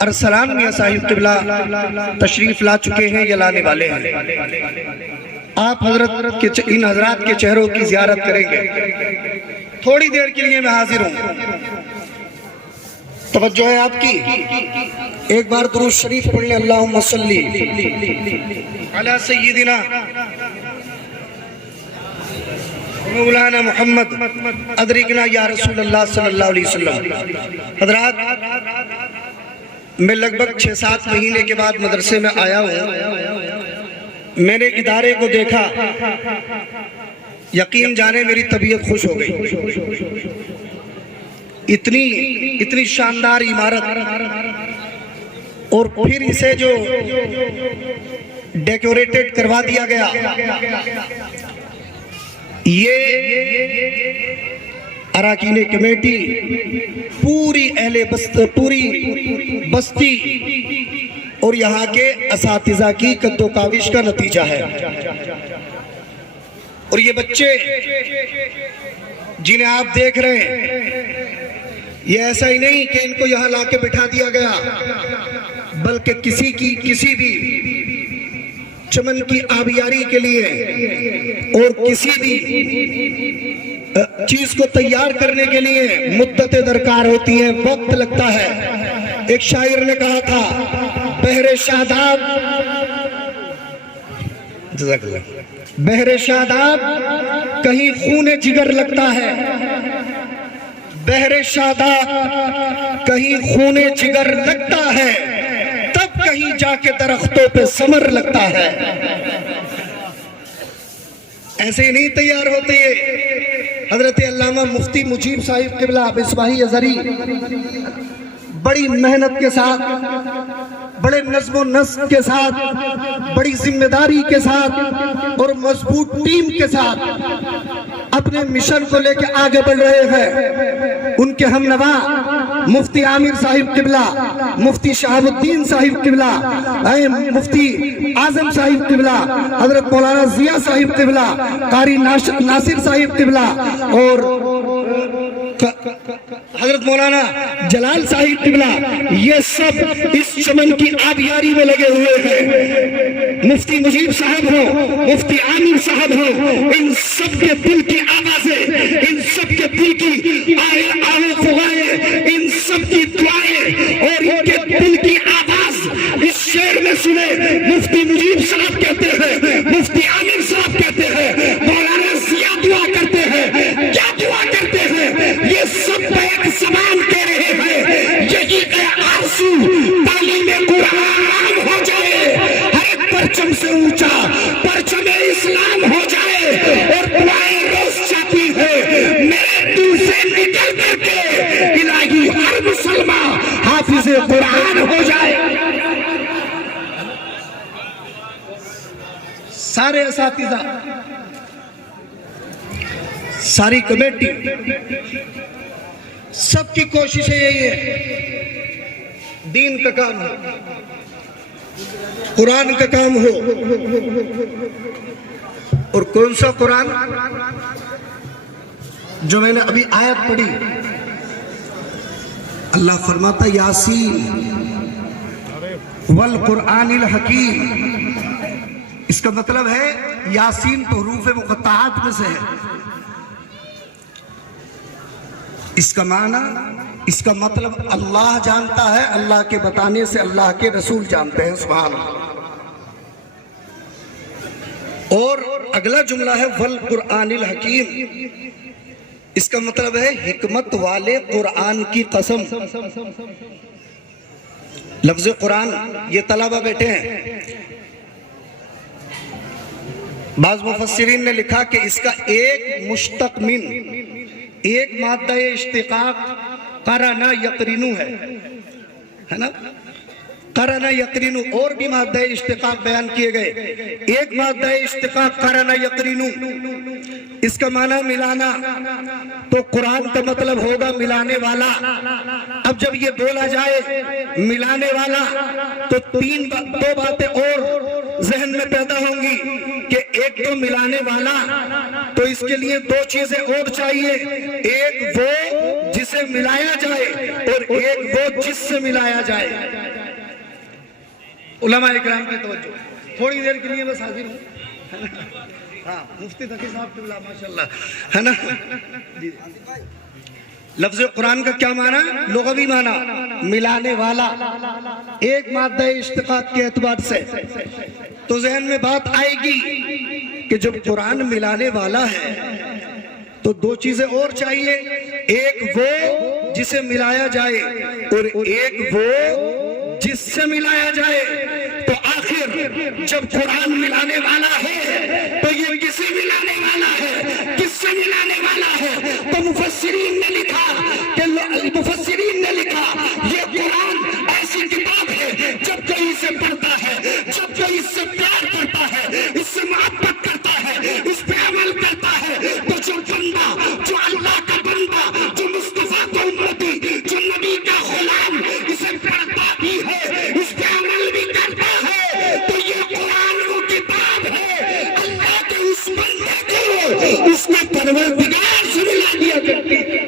ارسلان میاں صاحب قبلہ تشریف لا چکے ہیں یا لانے والے ہیں. آپ حضرت کے ان حضرات کے چہروں کی زیارت کریں گے. تھوڑی دیر کے لیے میں حاضر ہوں. توجہ ہے آپ کی. ایک بار درود شریف پڑھ لیں. اللہم صلی علی سیدنا مولانا محمد ادرکنا یا رسول اللہ صلی اللہ علیہ وسلم. حضرات میں لگ بھگ 6-7 مہینے کے بعد مدرسے میں آیا ہوں. میں نے ادارے کو دیکھا, یقین جانے میری طبیعت خوش ہو گئی. اتنی شاندار عمارت, اور پھر اسے جو ڈیکوریٹڈ کروا دیا گیا, یہ اراکین کمیٹی پوری پوری بستی اور یہاں کے اساتذہ کی قد و کاوش کا نتیجہ ہے. اور یہ بچے جنہیں آپ دیکھ رہے ہیں, یہ ایسا ہی نہیں کہ ان کو یہاں لا کے بٹھا دیا گیا, بلکہ کسی بھی چمن کی آبیاری کے لیے اور کسی بھی چیز کو تیار کرنے کے لیے مدتیں درکار ہوتی ہیں, وقت لگتا ہے. ایک شاعر نے کہا تھا, بہر شاداب کہیں خون جگر لگتا ہے, بہر شاداب کہیں خون جگر لگتا ہے, تب کہیں جا کے درختوں پہ ثمر لگتا ہے. ایسے ہی نہیں تیار ہوتے. حضرت علامہ مفتی مجیب صاحب قبلہ مصباحی ازہری بڑی محنت کے ساتھ, بڑے نظم و نسق کے ساتھ, بڑی ذمہ داری کے ساتھ اور مضبوط ٹیم کے ساتھ اپنے مشن کو لے کے آگے بڑھ رہے ہیں. ان کے ہم نوا مفتی عامر صاحب قبلہ, مفتی شہاب الدین صاحب قبلہ, مفتی اعظم صاحب قبلہ, حضرت مولانا ضیاء صاحب قبلہ, قاری ناصر صاحب قبلہ اور حضرت مولانا جلال صاحب قبلہ, یہ سب اس چمن کی آبیاری میں لگے ہوئے ہیں. مفتی مجیب صاحب ہوں, مفتی عامر صاحب ہوں, ان سب کے دل کی آوازیں, ان سب کے دل کی آہو فغائیں, ان سب کی دعائیں اور ان کے دل کی آواز اس شعر میں سنے. مفتی مجیب صاحب کہتے ہیں, مفتی عامر صاحب کہتے ہیں, مولانا ضیاء دعا کرتے ہیں. کیا دعا کرتے ہیں؟ یہ سب ایک زبان کہہ رہے ہیں, یہی اے آرزو تعلیم قرآن عام ہو جائے, ہر ایک پرچم سے اونچا پرچم اسلام ہو جائے. اور دعائیں روز چاہتی ہے میرے دل سے نکل کر کے الہی ہر مسلمان حافظ قرآن ہو جائے. سارے اساتذہ, ساری کمیٹی, سب کی کوششیں یہی ہے, دین کا کام ہو, قرآن کا کام ہو. اور کون سا قرآن؟ جو میں نے ابھی آیت پڑھی, اللہ فرماتا یاسین والقرآن الحکیم. اس کا مطلب ہے یاسین تو حروف مقطعات میں سے ہے. اس کا معنی, اس کا مطلب اللہ جانتا ہے, اللہ کے بتانے سے اللہ کے رسول جانتے ہیں. سبحان اللہ. اور اگلا جملہ ہے والقرآن الحکیم. اس کا مطلب ہے حکمت والے قرآن کی قسم. لفظ قرآن یہ طلبہ بیٹھے ہیں, بعض مفسرین نے لکھا کہ اس کا ایک مشتق من, ایک مادہ اشتقاق قرنا یقرینو ہے نا, قرنا یقرینو. اور بھی مادہ اشتقاق بیان کیے گئے. ایک مادہ اشتقاق قرنا یقرینو, اس کا معنی ملانا, تو قرآن کا مطلب ہوگا ملانے والا. اب جب یہ بولا جائے ملانے والا تو دو باتیں اور ذہن میں پیدا ہوں گی کہ ایک تو ملانے والا, تو اس کے لیے دو چیزیں اور چاہیے. ایک وہ جس جسے ملایا جائے اور ایک وہ جس سے ملایا جائے. علماء اکرام کی توجہ, تھوڑی دیر کے لیے بس حاضر ہوں. ہاں مفتی تقی صاحب قبلہ ماشاءاللہ ہے نا جی. لفظ قرآن کا کیا معنی؟ لغوی معنی ملانے والا, ایک مادہ اشتقاق کے اعتبار سے. تو ذہن میں بات آئے گی کہ جب قرآن ملانے والا ہے تو دو چیزیں اور چاہیے, ایک وہ جسے ملایا جائے اور ایک وہ جس سے ملایا جائے. تو آخر جب قرآن ملانے والا ہے تو یہ کسی ملانے والا ہے, کس سے ملانے والا ہے؟ تو مفسرین نے لکھا یہ قرآن ایسی کتاب ہے جب کوئی اسے پڑھتا ہے, جب کوئی اس سے پیار کرتا ہے, اس سے محبت کرتا ہے, اس پہ عمل کرتا ہے, تو جو بندہ, جو اللہ کا بندہ, جو مصطفیٰ کا امتی, جو نبی کا غلام اسے پڑھتا بھی ہے, اس پہ عمل بھی کرتا ہے, تو یہ قرآن وہ کتاب ہے اللہ کے اس بندے کو اس نے پروردگار سے ملا دیا کرتی ہے.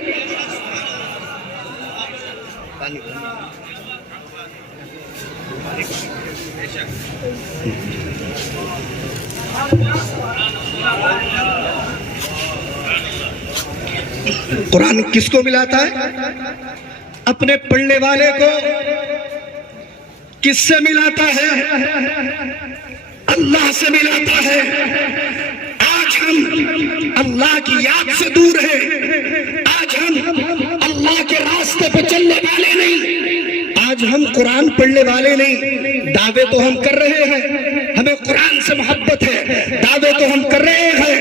قرآن کس کو ملاتا ہے؟ اپنے پڑھنے والے کو. کس سے ملاتا ہے؟ اللہ سے ملاتا ہے. آج ہم اللہ کی یاد سے دور ہیں, آج ہم اللہ کے راستے پہ چلنے والے نہیں, آج ہم قرآن پڑھنے والے نہیں. دعوے تو ہم کر رہے ہیں, ہمیں قرآن سے محبت ہے, دعوے تو ہم کر رہے ہیں,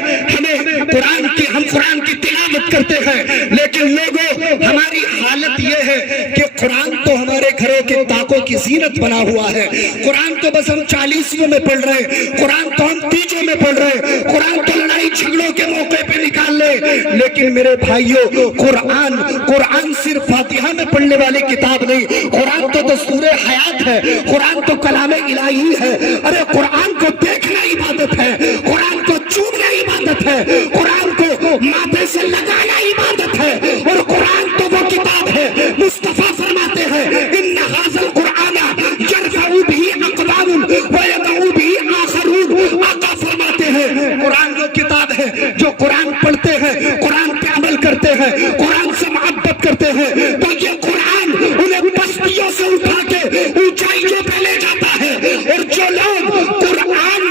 ہم قرآن کی تلاوت کرتے ہیں, لیکن لوگوں ہماری حالت یہ ہے کہ قرآن تو ہمارے گھروں کے طاقوں کی زینت بنا ہوا ہے. قرآن تو بس ہم 40ویں میں پڑھ رہے, قرآن تو ہم 30 میں پڑھ رہے, قرآن تو لڑائی جھگڑوں کے موقع پہ نکال لے. لیکن میرے بھائیوں, قرآن صرف فاتحہ میں پڑھنے والی کتاب نہیں, قرآن تو دستور حیات ہے, قرآن تو کلام الہی ہے. ارے قرآن کو دیکھنا عبادت ہے, قرآن کو چومنا عبادت ہے, قرآن کو ماتھے سے لگانا عبادت ہے, اور قرآن تو وہ کتاب ہے. مصطفیٰ فرماتے ہیں ان ھذا القرآن یرفع بہ اقوام ویضع بہ آخرون. آقا فرماتے ہیں قرآن وہ کتاب ہے جو قرآن پڑھتے ہیں, قرآن پہ عمل کرتے ہیں, قرآن سے محبت کرتے ہیں, تو یہ قرآن انہیں پستیوں سے اٹھا کے اونچائیوں پہ لے جاتا ہے. اور جو لوگ قرآن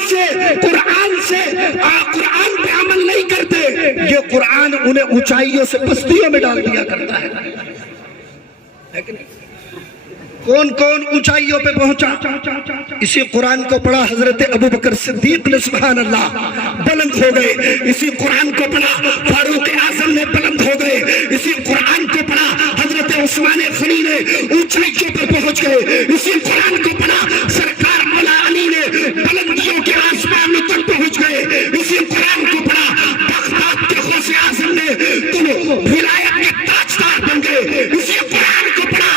پہ عمل نہیں کرتے, یہ قرآن انہیں اونچائیوں سے پستیوں میں ڈال دیا کرتا ہے. کون کون اونچائیوں پہ پہنچا؟ اسی قرآن کو پڑھا حضرت ابو بکر صدیق نے سبحان اللہ بلند ہو گئے. اسی قرآن کو پڑھا فاروق اعظم نے بلند ہو گئے. اسی قرآن کو پڑھا حضرت عثمان غنی نے اونچائیوں پر پہنچ گئے. اسی قرآن کو پڑھا سرکار مولا علی نے بلندیوں کے آسمان تک پہنچ گئے. اسی قرآن کو پڑھا بغداد کے غوث اعظم نے تو ولایت کے تاجدار بن گئے. اسی قرآن کو پڑھا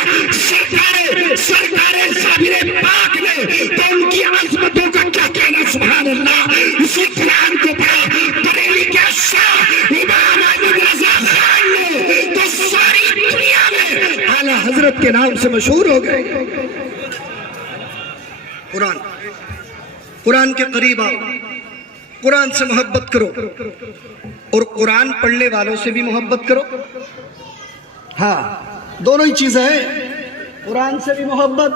سرکار صابر پاک نے تو ان کی عظمتوں کا کیا کہنا سبحان اللہ. اسی قرآن کو پڑھا بریلی کے شاہ امام احمد رضا خان نے تو ساری دنیا میں اعلیٰ حضرت کے نام سے مشہور ہو گئے. قرآن کے قریب آؤ, قرآن سے محبت کرو, اور قرآن پڑھنے والوں سے بھی محبت کرو. ہاں دونوں ہی چیزیں ہیں, قرآن سے بھی محبت,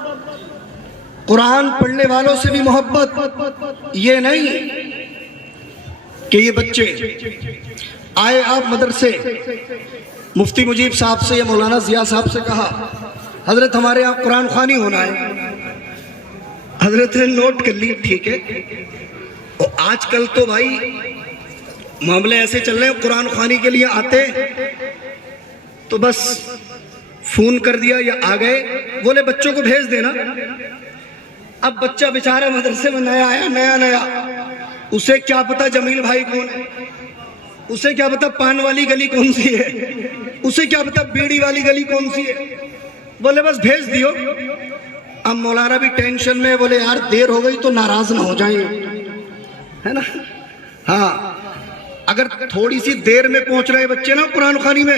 قرآن پڑھنے والوں سے بھی محبت. یہ نہیں کہ یہ بچے آئے آپ مدرسے, مفتی مجیب صاحب سے یا مولانا ضیاء صاحب سے کہا حضرت ہمارے یہاں قرآن خوانی ہونا ہے. حضرت نے نوٹ کر لی, ٹھیک ہے. اور آج کل تو بھائی معاملے ایسے چل رہے ہیں, قرآن خوانی کے لیے آتے تو بس فون کر دیا یا آ گئے, بولے بچوں کو بھیج دینا. اب بچہ بیچارہ مدرسے میں نیا آیا, نیا اسے کیا پتا جمیل بھائی کون ہے, اسے کیا پتا پان والی گلی کون سی ہے, اسے کیا پتا بیڑی والی گلی کون سی ہے. بولے بس بھیج دیو. اب مولانا بھی ٹینشن میں, بولے یار دیر ہو گئی تو ناراض نہ ہو جائیں, ہے نا. ہاں اگر تھوڑی سی دیر میں پہنچ رہے بچے نا قرآن خوانی میں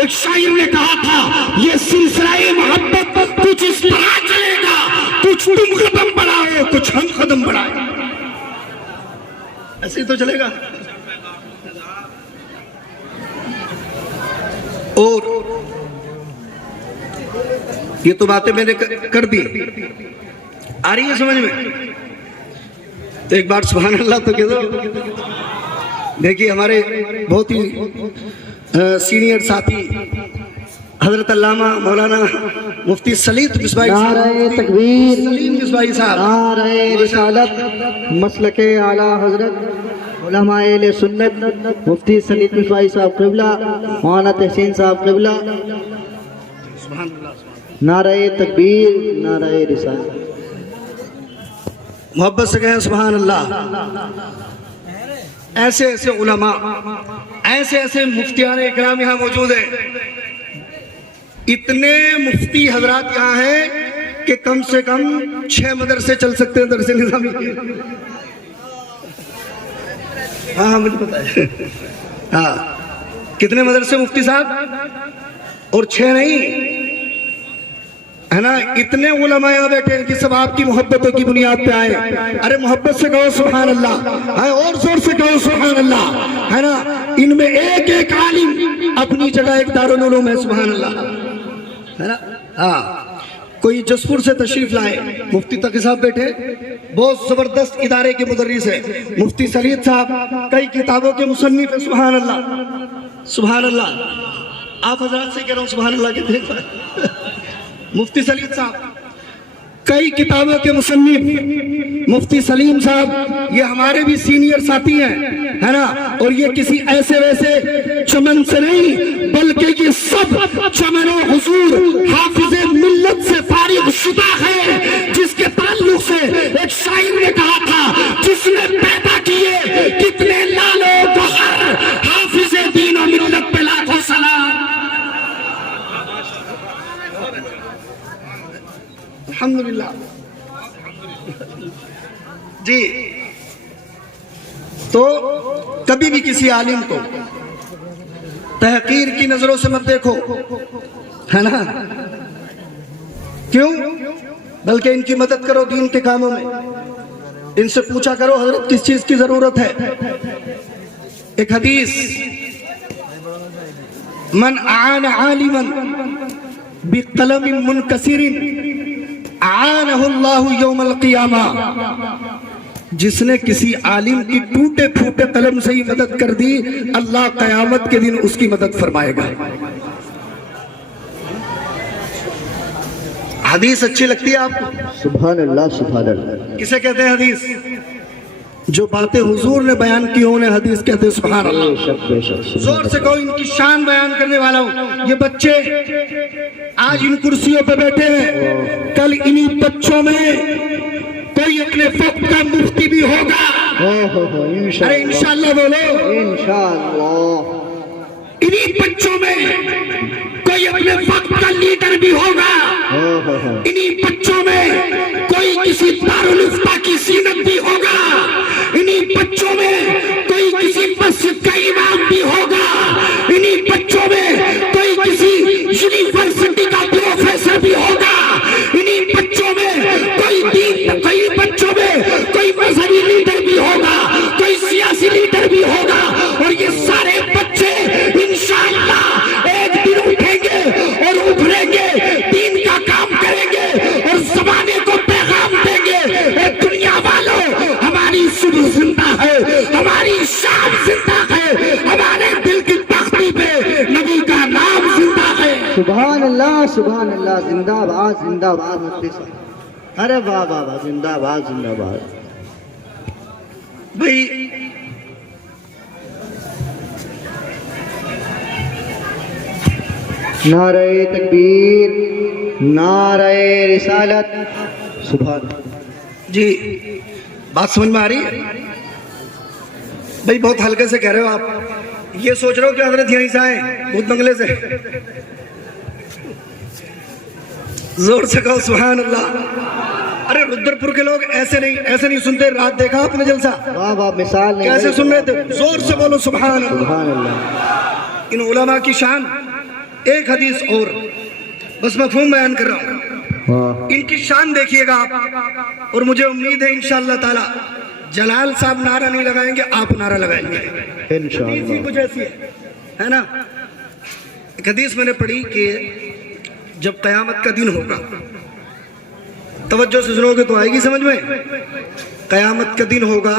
ایک شاعر نے کہا تھا یہ سلسلہ محبت کچھ اس طرح چلے گا, کچھ تم قدم بڑھاؤ کچھ ہم قدم بڑھائیں. ایسے ہی تو چلے گا. اور یہ تو باتیں میں نے کر دی, آ رہی ہے سمجھ میں؟ تو ایک بار سبحان اللہ تو کہہ دو. دیکھیے ہمارے بہت ہی سینئر ساتھی حضرت علامہ مولانا مفتی سلیم مصباحی صاحب, نعرہ تکبیر, سلیم مصباحی صاحب, نعرہ رسالت, مسلک اعلیٰ حضرت علماء اہل سنت مفتی سلیم مصباحی صاحب قبلہ, مولانا تحسین صاحب قبلہ. سبحان اللہ. نعرہ تکبیر, نعرہ رسالت. محبت سے کہیں سبحان اللہ. ایسے ایسے علماء, ایسے ایسے مفتیان اکرام یہاں موجود ہیں. اتنے مفتی حضرات یہاں ہیں کہ کم سے کم 6 مدرسے چل سکتے ہیں درس نظامی کے. ہاں مجھے پتا ہے. ہاں کتنے مدرسے مفتی صاحب؟ اور 6 نہیں ہے نا, اتنے علماء یہاں بیٹھے ہیں کہ سب آپ کی محبتوں کی بنیاد پہ آئے. ارے محبت سے کہو سبحان اللہ, اور زور سے کہو سبحان اللہ, ہے نا. ان میں ایک ایک عالم اپنی جگہ ایک دارالعلوم ہے. سبحان اللہ, ہے نا. ہاں کوئی جسپور سے تشریف لائے, مفتی تقی صاحب بیٹھے, بہت زبردست ادارے کے مدرس ہیں. مفتی سلیم صاحب کئی کتابوں کے مصنف ہیں. سبحان اللہ, سبحان اللہ. آپ حضرات سے کہہ رہا ہوں سبحان اللہ کے دیکھ. مفتی سلیم صاحب کئی کتابوں کے مصنف. مفتی سلیم صاحب یہ ہمارے بھی سینئر ساتھی ہیں, ہے نا. اور یہ کسی ایسے ویسے چمن سے نہیں بلکہ یہ سب چمن و حضور حافظ ملت سے فارغ شدہ ہے, جس کے تعلق سے ایک شاعر نے کہا تھا جس نے پیدا کیے کتنے لالو گوہر, حافظ دین و ملت پہ لاکھوں سلام. الحمدللہ. جی تو کبھی بھی کسی عالم کو تحقیر کی نظروں سے مت دیکھو, ہے نا. کیوں؟ بلکہ ان کی مدد کرو دین کے کاموں میں. ان سے پوچھا کرو حضرت کس چیز کی ضرورت ہے. ایک حدیث, من اعان عالما بقلم منکسر اعانہ اللہ یوم القیامہ. جس نے کسی عالم کی ٹوٹے پھوٹے قلم سے ہی مدد کر دی, اللہ قیامت کے دن اس کی مدد فرمائے گا. حدیث اچھی لگتی ہے آپ کو؟ سبحان اللہ, سبحان اللہ. کسے کہتے ہیں حدیث؟ جو باتیں حضور نے بیان کی انہیں حدیث کہتے ہیں. سبحان اللہ. بے شک, بے شک. زور سے کہو ان کی شان بیان کرنے والا ہوں. یہ بچے آج ان کرسیوں پہ بیٹھے ہیں, کل انہی بچوں میں کوئی اپنے وقت کا مفتی بھی ہوگا. ارے انشاءاللہ بولو, انشاءاللہ. انہی بچوں میں کوئی اپنے وقت کا لیڈر بھی ہوگا. انہی بچوں میں کوئی کسی دارالفتہ کی زینت بھی ہوگا. انہی بچوں میں کوئی کسی مسجد کا امام بھی ہوگا. انہی بچوں میں کوئی کسی یونیورسٹی کا پروفیسر بھی ہوگا. انہی بچوں میں کوئی بچوں میں کوئی مذہبی لیڈر بھی ہوگا, کوئی سیاسی لیڈر بھی ہوگا. اور یہ سارے بچے انشاءاللہ ایک دن اٹھیں گے اور ابھریں گے, دین کا کام کریں گے اور زمانے کو پیغام دیں گے. اے دنیا والوں, ہماری صبح زندہ ہے, ہماری شام زندہ ہے, ہمارے دل کی تختی پہ نبی کا نام زندہ ہے. سبحان اللہ, سبحان اللہ. زندہ باد, زندہ باد مفتی صاحب. ارے واہ واہ واہ, زندہ باد, زندہ باد. بھئی نعرہ تکبیر, نعرہ رسالت. سبحان جی بات سمجھ میں آ رہی ہے؟ بھئی بہت ہلکے سے کہہ رہے ہو آپ. یہ سوچ رہے ہو کہ حضرت یہیں سے آئے بھوت بنگلے سے؟ زور سے کہو سبحان اللہ. ارے رودر پور کے لوگ ایسے نہیں سنتے. رات دیکھا آپ نے جلسہ؟ واہ واہ, مثال نہیں. کیسے سن رہے تھے؟ زور سے بولو سبحان اللہ. سبحان اللہ. ان علماء کی شان. ایک حدیث اور بس مفہوم بیان کر رہا ہوں. ان کی شان دیکھیے گا آپ, اور مجھے امید ہے انشاءاللہ تعالی جلال صاحب نعرہ نہیں لگائیں گے, آپ نعرہ لگائیں گے انشاءاللہ. کچھ ایسی ہے نا. ایک حدیث میں نے پڑھی کہ جب قیامت کا دن ہوگا, توجہ سے سنو گے تو آئے گی سمجھ میں. قیامت کا دن ہوگا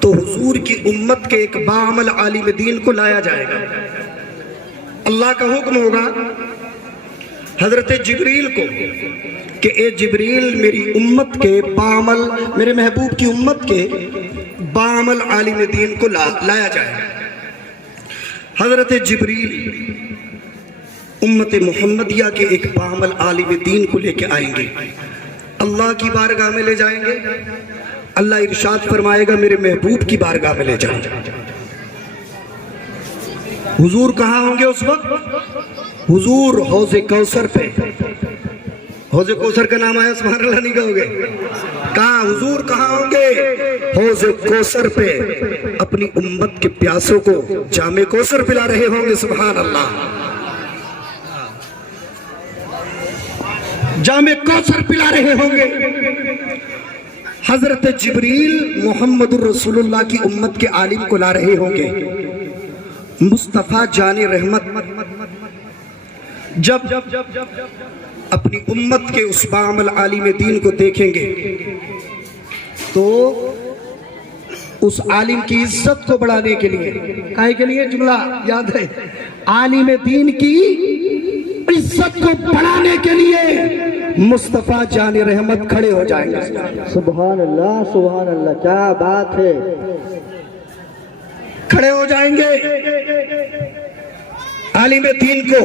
تو حضور کی امت کے ایک باعمل عالم دین کو لایا جائے گا. اللہ کا حکم ہوگا حضرت جبریل کو کہ اے جبریل میری امت کے باعمل, میرے محبوب کی امت کے باعمل عالم دین کو لایا جائے گا. حضرت جبریل امت محمدیہ کے ایک باعمل عالم دین کو لے کے آئیں گے, اللہ کی بارگاہ میں لے جائیں گے. اللہ ارشاد فرمائے گا میرے محبوب کی بارگاہ میں لے جائیں گے. حضور کہاں ہوں گے اس وقت؟ حضور حوض کوثر پہ. حوض کوثر کا نام آیا, سبحان اللہ نہیں کہو گے؟ کہاں حضور کہاں ہوں گے؟ حوض کوثر پہ اپنی امت کے پیاسوں کو جام کوثر پلا رہے ہوں گے. سبحان اللہ, جام کوثر پلا رہے ہوں گے. حضرت جبریل محمد الرسول اللہ کی امت کے عالم کو لا رہے ہوں گے. مصطفیٰ جان رحمت جب اپنی امت کے اس باعمل عالم دین کو دیکھیں گے تو اس عالم کی عزت کو بڑھانے کے لیے, کائے کے لیے جملہ یاد ہے, عالم دین کی عزت کو بڑھانے کے لیے مصطفیٰ جان رحمت کھڑے ہو جائیں گے. سبحان اللہ, سبحان اللہ, کیا بات ہے. کھڑے ہو جائیں گے. عالم دین کو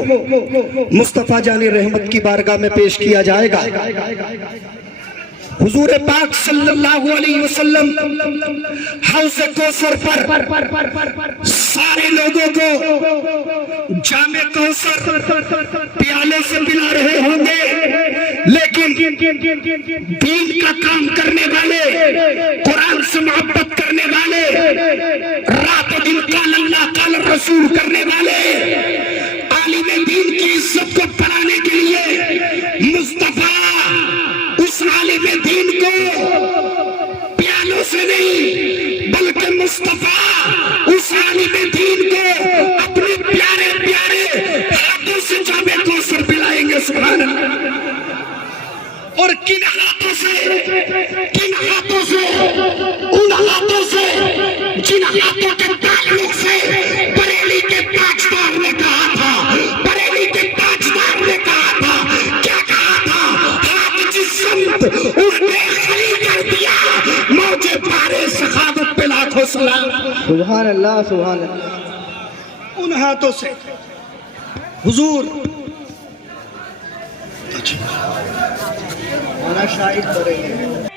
مصطفیٰ جان رحمت کی بارگاہ میں پیش کیا جائے گا. حضور پاک صلی اللہ علیہ وسلم حوض کوثر پر سارے لوگوں کو جام کوثر پیالے سے پلا رہے ہوں گے, لیکن دین کا کام کرنے والے, قرآن سے محبت کرنے والے, رات و دن قال اللہ قال رسول کرنے والے, عالم دین کی عزت کو بڑھانے کے لیے مصطفیٰ اس عالم دین کو پیالوں سے نہیں بلکہ مصطفیٰ اس عالم دین کو اپنے پیارے پیارے ہاتھوں سے جام کوثر پلائیں گے. سبحان اللہ. اور کن ہاتھوں سے؟ کن ہاتھوں سے؟ ان ہاتھوں سے جن ہاتھوں کے تعلق سے بریلی کے تاجدار نے کہا تھا, بریلی کے تاجدار نے کہا تھا, کیا کہا تھا؟ ہاتھ جس سمت انہیں خلی کر دیا, موجے بارے سخاوت پہ لاکھوں سلام. سبحان اللہ, سبحان اللہ. ان ہاتھوں سے حضور ہمارا شاہد پڑھیں گے.